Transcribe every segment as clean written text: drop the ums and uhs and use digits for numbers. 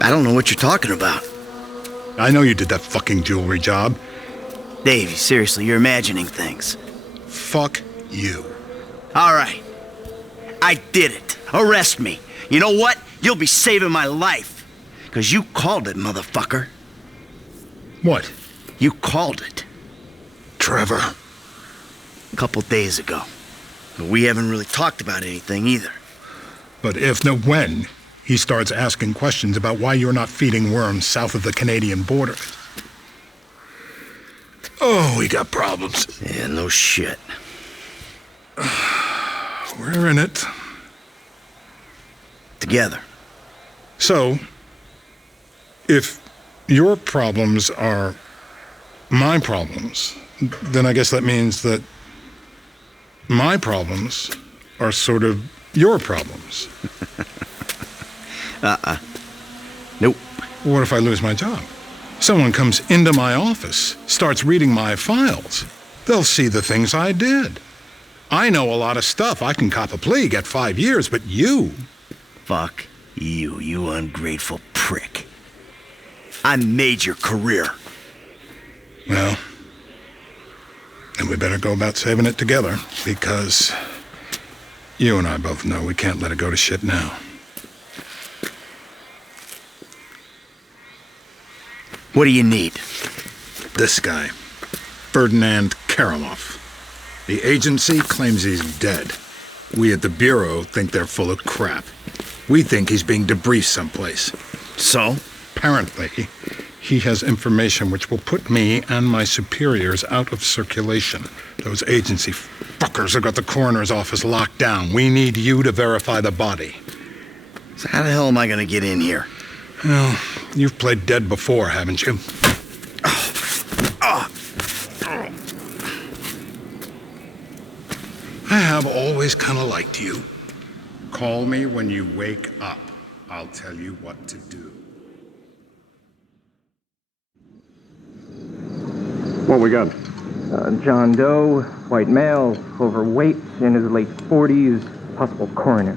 I don't know what you're talking about. I know you did that fucking jewelry job. Davey, seriously, you're imagining things. Fuck you. All right. I did it. Arrest me. You know what? You'll be saving my life. 'Cause you called it, motherfucker. What? You called it. Trevor. A couple days ago. But we haven't really talked about anything either. But if, no, when, he starts asking questions about why you're not feeding worms south of the Canadian border. Oh, we got problems. Yeah, no shit. We're in it. Together. So, if your problems are my problems, then I guess that means that my problems are sort of your problems. Nope. What if I lose my job? Someone comes into my office, starts reading my files. They'll see the things I did. I know a lot of stuff. I can cop a plea, get 5 years, but you... Fuck you, you ungrateful prick. I made your career. Well, then we better go about saving it together, because you and I both know we can't let it go to shit now. What do you need? This guy, Ferdinand Karamov. The agency claims he's dead. We at the Bureau think they're full of crap. We think he's being debriefed someplace. So? Apparently, he has information which will put me and my superiors out of circulation. Those agency fuckers have got the coroner's office locked down. We need you to verify the body. So how the hell am I gonna get in here? Well, you've played dead before, haven't you? I have always kind of liked you. Call me when you wake up. I'll tell you what to do. What we got? John Doe, white male, overweight, in his late 40s, possible coroner.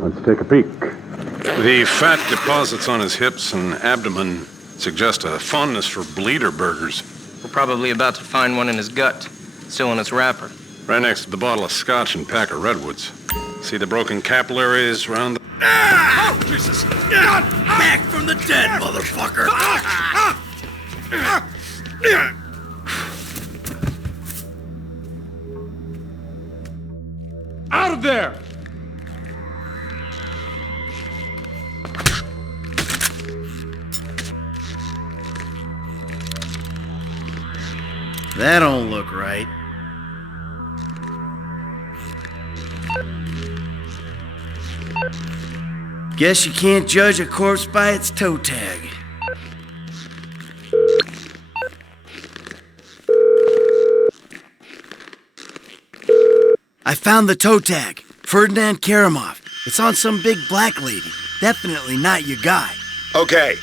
Let's take a peek. The fat deposits on his hips and abdomen suggest a fondness for bleeder burgers. We're probably about to find one in his gut, still in its wrapper. Right next to the bottle of scotch and pack of redwoods. See the broken capillaries around the... Ah! Oh, Jesus! Back from the dead, motherfucker! Out of there! That don't look right. Guess you can't judge a corpse by its toe tag. I found the toe tag. Ferdinand Karamov. It's on some big black lady. Definitely not your guy. Okay.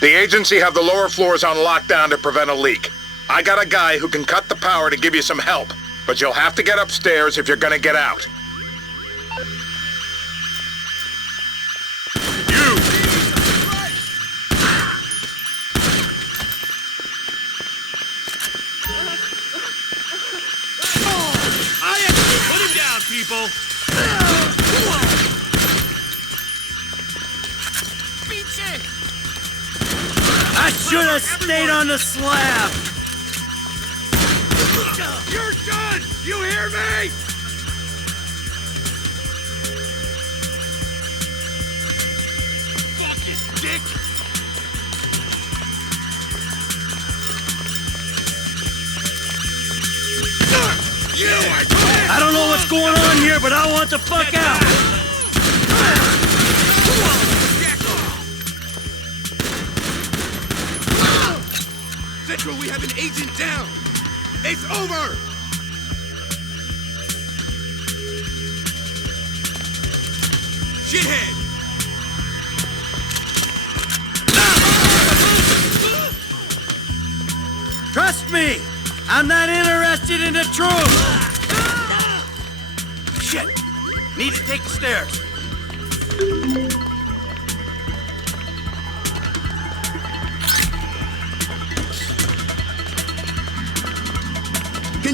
The agency have the lower floors on lockdown to prevent a leak. I got a guy who can cut the power to give you some help, but you'll have to get upstairs if you're gonna get out. People! I should have stayed on the slab! You're done! You hear me? Fucking dick! I don't know what's going on here, but I want the fuck out! Central, we have an agent down! It's over! Shithead! Trust me! I'm not interested in the truth! Shit! Need to take the stairs.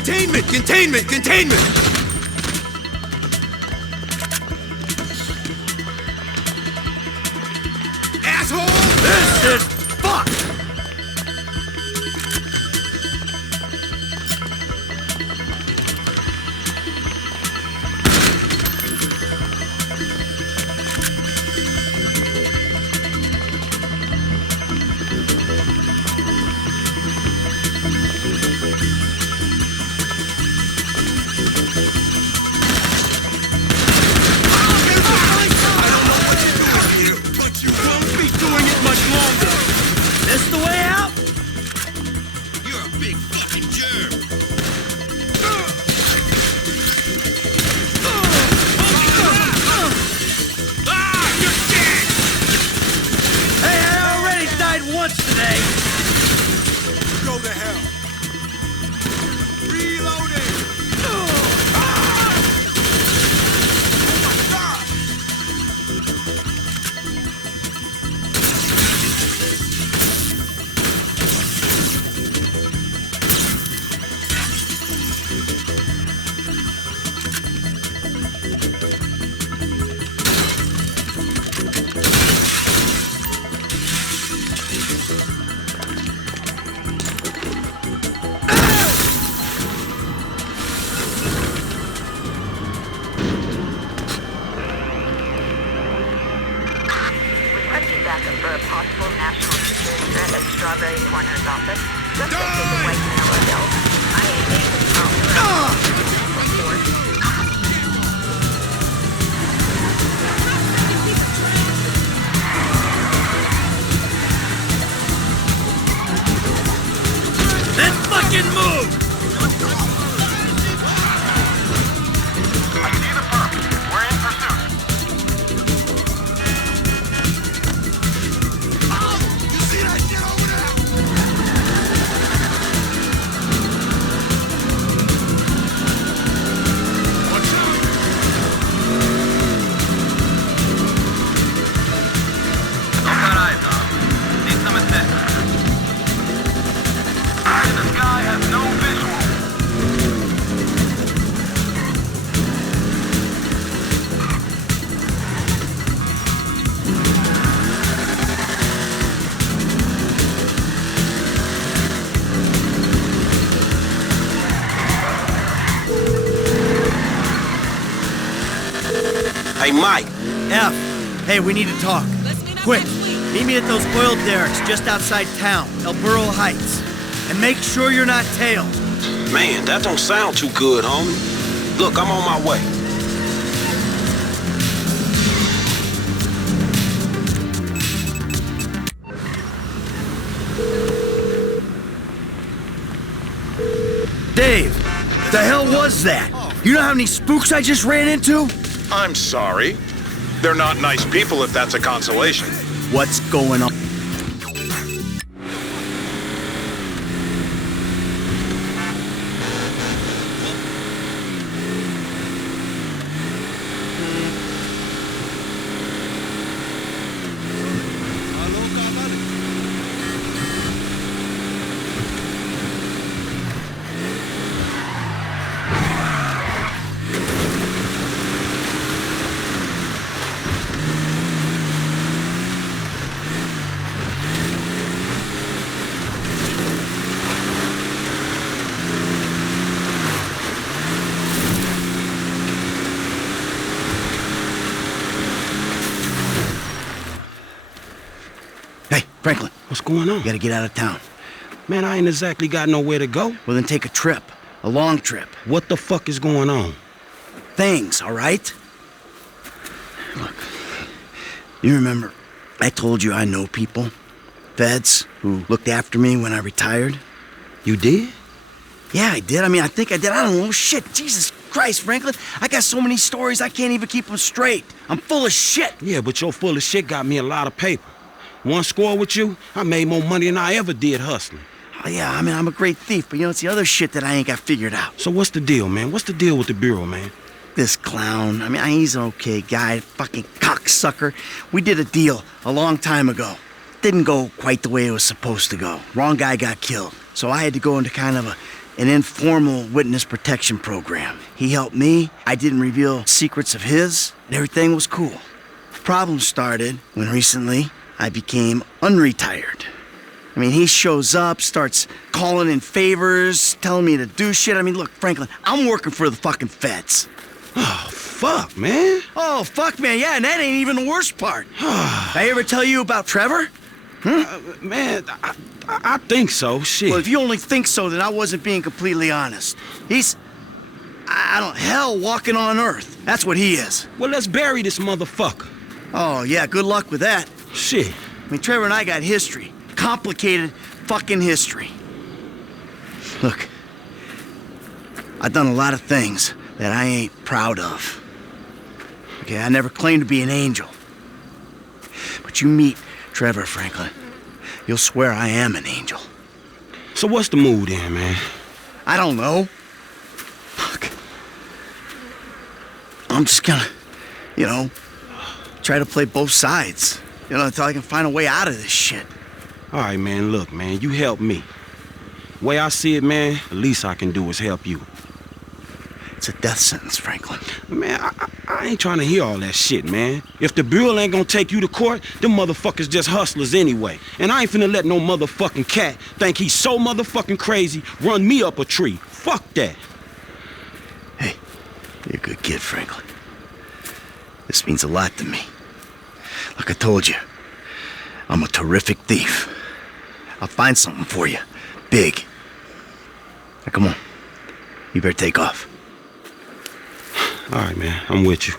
Containment! Containment! Containment! Asshole! This is fucked! But you won't be doing it much longer! This the way out? You're a big fucking germ! You're dead! Hey, I already died once today! Go to hell! Reloading! Oh my god! Requesting backup for a possible national security threat at Strawberry Corner's office. Suspect is a white male adult. IAA has authorized. Let's fucking move! I see the perp. We're in pursuit. You see that shit over there? Watch out! Don't got eyes on. Need some assistance. This guy has no visual. Hey, Mike. F, hey, we need to talk. Quick, meet me at those oil derricks just outside town, El Burro Heights. And make sure you're not tailed. Man, that don't sound too good, homie. Look, I'm on my way. Dave, the hell was that? You know how many spooks I just ran into? I'm sorry. They're not nice people if that's a consolation. What's going on? Hey, Franklin, What's going on? you gotta get out of town. Man, I ain't exactly got nowhere to go. Well, then take a trip. A long trip. What the fuck is going on? Things, all right? Look, you remember I told you I know people? Feds who looked after me when I retired? You did? Yeah, I did. I think I did. I don't know. Shit, Jesus Christ, Franklin. I got so many stories I can't even keep them straight. I'm full of shit. Yeah, but your full of shit got me a lot of paper. One score with you, I made more money than I ever did hustling. Oh, yeah, I'm a great thief, but it's the other shit that I ain't got figured out. So what's the deal, man? What's the deal with the Bureau, man? This clown, he's an okay guy, fucking cocksucker. We did a deal a long time ago. Didn't go quite the way it was supposed to go. Wrong guy got killed. So I had to go into kind of a an informal witness protection program. He helped me, I didn't reveal secrets of his, and everything was cool. Problems started when recently I became unretired. I mean, he shows up, starts calling in favors, telling me to do shit. I mean, look, Franklin, I'm working for the fucking feds. Oh, fuck, man. Oh, fuck, man, yeah, and that ain't even the worst part. Did I ever tell you about Trevor? Man, I think so, shit. Well, if you only think so, then I wasn't being completely honest. He's, hell walking on earth. That's what he is. Well, let's bury this motherfucker. Oh, yeah, good luck with that. Shit. I mean, Trevor and I got history. Complicated fucking history. Look, I've done a lot of things that I ain't proud of. Okay, I never claimed to be an angel. But you meet Trevor, Franklin, you'll swear I am an angel. So what's the mood then, man? I don't know. Fuck. I'm just gonna, try to play both sides. Until I can find a way out of this shit. All right, man, look, man, you help me. Way I see it, man, the least I can do is help you. It's a death sentence, Franklin. Man, I ain't trying to hear all that shit, man. If the Bureau ain't gonna take you to court, them motherfuckers just hustlers anyway. And I ain't finna let no motherfucking cat think he's so motherfucking crazy, run me up a tree. Fuck that. Hey, you're a good kid, Franklin. This means a lot to me. Like I told you, I'm a terrific thief. I'll find something for you. Big. Now, come on. You better take off. All right, man. I'm with you.